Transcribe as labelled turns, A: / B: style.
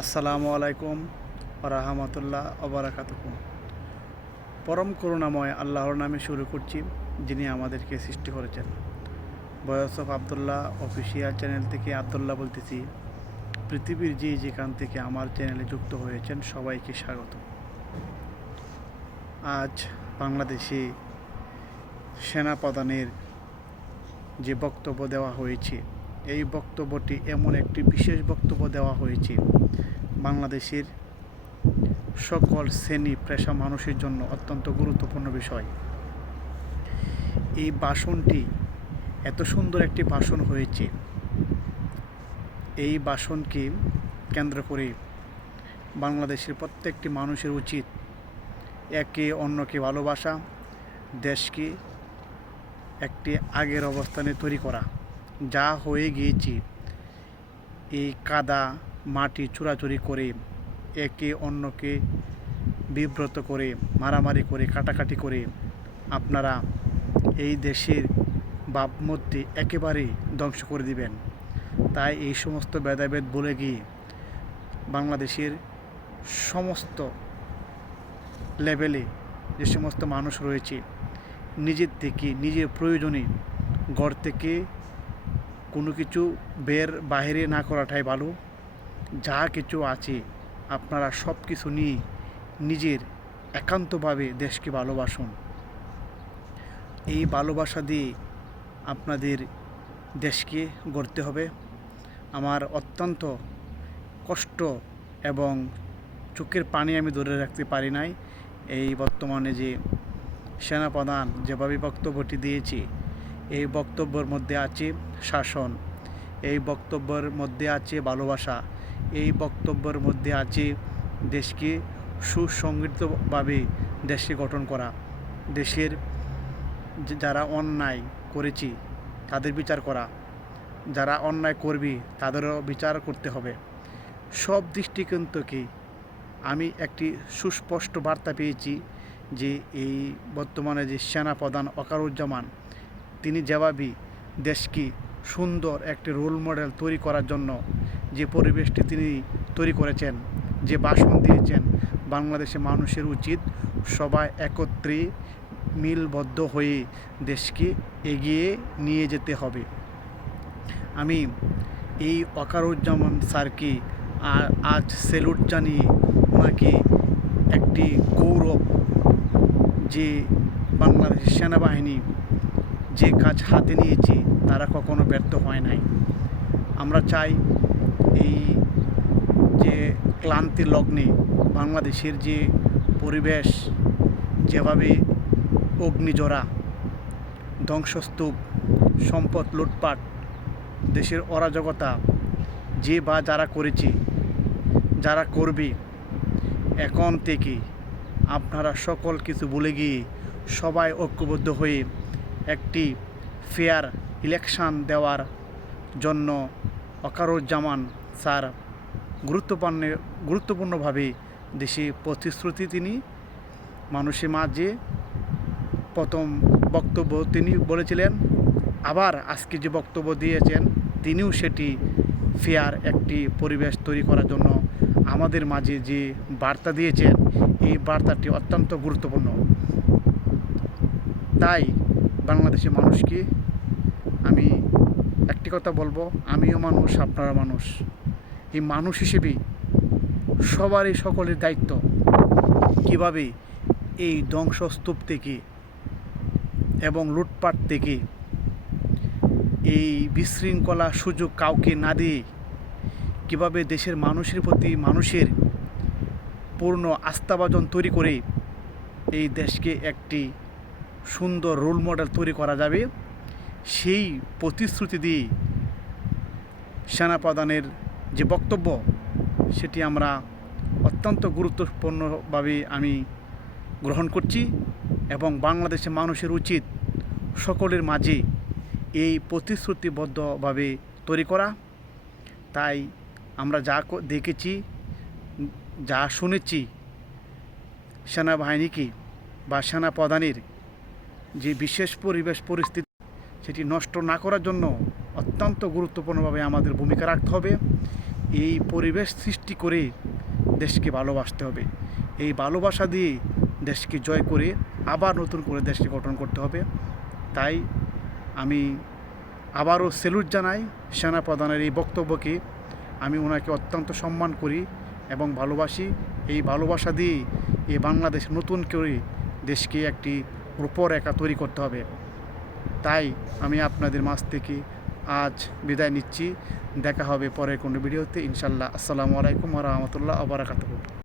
A: আসসালামু আলাইকুম রাহমাতুল্লাহ অবরাকাতুকুম পরম করুণাময় আল্লাহর নামে শুরু করছি, যিনি আমাদেরকে সৃষ্টি করেছেন। বয়স অফ আবদুল্লাহ অফিসিয়াল চ্যানেল থেকে আবদুল্লাহ বলতেছি, পৃথিবীর যে যেখান থেকে আমার চ্যানেলে যুক্ত হয়েছেন, সবাইকে স্বাগত। আজ বাংলাদেশে সেনা প্রধানের যে বক্তব্য দেওয়া হয়েছে এই বক্তব্যটি এমন একটি বিশেষ বক্তব্য দেওয়া হয়েছে। বাংলাদেশের সকল শ্রেণি পেশা মানুষের জন্য অত্যন্ত গুরুত্বপূর্ণ বিষয়। এই বাসনটি এত সুন্দর একটি বাসন হয়েছে। এই বাসনকে কেন্দ্র করে বাংলাদেশের প্রত্যেকটি মানুষের উচিত একে অন্যকে ভালোবাসা, দেশকে একটি আগের অবস্থানে তৈরি করা। যা হয়ে গিয়েছে। এই কাদা মাটি চুরাচুরি করে একে অন্যকে বিব্রত করে, মারামারি করে, কাটাকাটি করে। আপনারা এই দেশের ভাবমূর্তি একেবারেই ধ্বংস করে দিবেন। তাই এই সমস্ত ভেদাভেদ বলে গিয়ে বাংলাদেশের সমস্ত লেভেলে যে সমস্ত মানুষ রয়েছে, নিজের থেকে, নিজের প্রয়োজনে ঘর থেকে কোনো কিছু বের বাইরে না করাটাই ভালো। যা কিছু আছে, আপনারা সব কিছু নিয়ে নিজের একান্তভাবে দেশকে ভালোবাসুন। এই ভালোবাসা দিয়ে আপনাদের দেশকে গড়তে হবে। আমার অত্যন্ত কষ্ট এবং চোখের পানি আমি ধরে রাখতে পারি নাই। এই বর্তমানে যে সেনাপ্রধান যেভাবে বক্তব্যটি দিয়েছে এই বক্তব্যের মধ্যে আছে শাসন, এই বক্তব্যের মধ্যে আছে ভালোবাসা, এই বক্তব্যের মধ্যে আছে দেশকে সুসংগঠিতভাবে দেশকে গঠন করা। দেশের যারা অন্যায় করেছি, তাদের বিচার করা। যারা অন্যায় করবি, তাদেরও বিচার করতে হবে। সব দৃষ্টিকোণ থেকে আমি একটি সুস্পষ্ট বার্তা পেয়েছি যে এই বর্তমানে যে সেনাপ্রধান অকারুজ্জামান তিনি যেভাবে দেশকে সুন্দর একটি রোল মডেল তৈরি করার জন্য যে পরিবেশটি তিনি তৈরি করেছেন, যে ভাষণ দিয়েছেন, বাংলাদেশের মানুষের উচিত সবাই একত্রে মিলবদ্ধ হয়ে দেশকে এগিয়ে নিয়ে যেতে হবে। আমি এই অকারুজ্জামান স্যারকে আজ সেলুট জানিয়ে ওনাকে একটি গৌরব যে বাংলাদেশ সেনাবাহিনী যে কাজ হাতে নিয়েছে, তারা কখনো ব্যর্থ হয় নাই। আমরা চাই এই যে ক্লান্তি লগ্নে বাংলাদেশের যে পরিবেশ, যেভাবে অগ্নিজরা, ধ্বংসস্তূপ, সম্পদ লুটপাট, দেশের অরাজকতা, যে বা যারা করেছে, যারা করবে, এখন থেকে আপনারা সকল কিছু ভুলে গিয়ে সবাই ঐক্যবদ্ধ হয়ে একটি ফেয়ার ইলেকশন দেওয়ার জন্য অকারুজ্জামান স্যার গুরুত্বপূর্ণ, গুরুত্বপূর্ণভাবে দেশে প্রতিশ্রুতি তিনি, মানুষের মাঝে প্রথম বক্তব্য তিনি বলেছিলেন। আবার আজকে যে বক্তব্য দিয়েছেন, তিনিও সেটি ফেয়ার একটি পরিবেশ তৈরি করার জন্য আমাদের মাঝে যে বার্তা দিয়েছেন, এই বার্তাটি অত্যন্ত গুরুত্বপূর্ণ। তাই বাংলাদেশের মানুষকে আমি একটি কথা বলব, আমিও মানুষ, আপনারা মানুষ। এই মানুষ হিসেবে সবারই সকলের দায়িত্ব কীভাবে এই ধ্বংসস্তূপ থেকে এবং লুটপাট থেকে এই বিশৃঙ্খলা সুযোগ কাউকে না দিয়ে কীভাবে দেশের মানুষের প্রতি মানুষের পূর্ণ আস্থাভাজন তৈরি করে এই দেশকে একটি সুন্দর রোল মডেল তৈরি করা যাবে। সেই প্রতিশ্রুতি দিয়ে সেনাপ্রধানের যে বক্তব্য, সেটি আমরা অত্যন্ত গুরুত্বপূর্ণভাবে আমি গ্রহণ করছি এবং বাংলাদেশের মানুষের উচিত সকলের মাঝে এই প্রতিশ্রুতিবদ্ধভাবে তৈরি করা। তাই আমরা যা দেখেছি, যা শুনেছি সেনাবাহিনীকে বা সেনা প্রধানের যে বিশেষ পরিবেশ পরিস্থিতি, সেটি নষ্ট না করার জন্য অত্যন্ত গুরুত্বপূর্ণভাবে আমাদের ভূমিকা রাখতে হবে। এই পরিবেশ সৃষ্টি করে দেশকে ভালোবাসতে হবে। এই ভালোবাসা দিয়ে দেশকে জয় করে আবার নতুন করে দেশকে গঠন করতে হবে। তাই আমি আবারও সেলুট জানাই সেনাপ্রধানের এই বক্তব্যকে। আমি ওনাকে অত্যন্ত সম্মান করি এবং ভালোবাসি। এই ভালোবাসা দিয়ে এই বাংলাদেশ নতুন করে দেশকে একটি রূপরেখা তৈরি করতে হবে। তাই আমি আপনাদের মাছ থেকে আজ বিদায় নিচ্ছি। দেখা হবে পরের কোনো ভিডিওতে। ইনশাল্লাহ আসসালামু আলাইকুম রহমতুল্লাহ আবরাকাতুহ